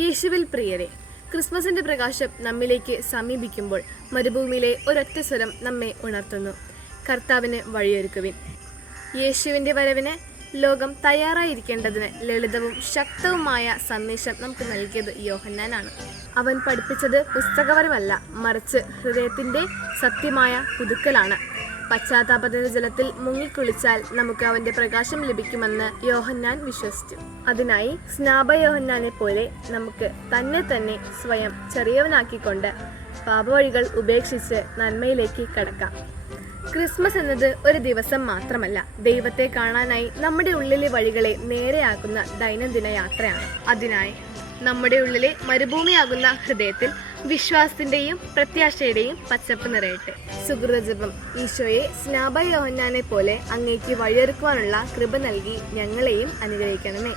യേശുവിൽ പ്രിയരെ, ക്രിസ്മസിന്റെ പ്രകാശം നമ്മിലേക്ക് സമീപിക്കുമ്പോൾ മരുഭൂമിയിലെ ഒരൊറ്റ സ്വരം നമ്മെ ഉണർത്തുന്നു: കർത്താവിന് വഴിയൊരുക്കുവിൻ. യേശുവിന്റെ വരവിന് ലോകം തയ്യാറായിരിക്കേണ്ടതിന് ലളിതവും ശക്തവുമായ സന്ദേശം നമുക്ക് നൽകിയത് യോഹന്നാനാണ്. അവൻ പഠിപ്പിച്ചത് പുസ്തകപരമല്ല, മറിച്ച് ഹൃദയത്തിന്റെ സത്യമായ പുതുക്കലാണ്. പശ്ചാത്താപത്തിന്റെ ജലത്തിൽ മുങ്ങിക്കുളിച്ചാൽ നമുക്ക് അവന്റെ പ്രകാശം ലഭിക്കുമെന്ന് യോഹന്നാൻ വിശ്വസിച്ചു. അതിനായി സ്നാപ യോഹന്നാനെ പോലെ നമുക്ക് തന്നെ സ്വയം ചെറിയവനാക്കിക്കൊണ്ട് പാപവഴികൾ ഉപേക്ഷിച്ച് നന്മയിലേക്ക് കടക്കാം. ക്രിസ്മസ് എന്നത് ഒരു ദിവസം മാത്രമല്ല, ദൈവത്തെ കാണാനായി നമ്മുടെ ഉള്ളിലെ വഴികളെ നേരെയാക്കുന്ന ദൈനംദിന യാത്രയാണ്. അതിനായി നമ്മുടെ ഉള്ളിലെ മരുഭൂമിയാകുന്ന ഹൃദയത്തിൽ വിശ്വാസത്തിന്റെയും പ്രത്യാശയുടെയും പച്ചപ്പ് നിറയട്ടെ. സുഹൃതജപം. ഈശോയെ, സ്നാപ യോഹന്നാനെ പോലെ അങ്ങേക്ക് വഴിയൊരുക്കുവാനുള്ള കൃപ നൽകി ഞങ്ങളെയും അനുഗ്രഹിക്കണമേ.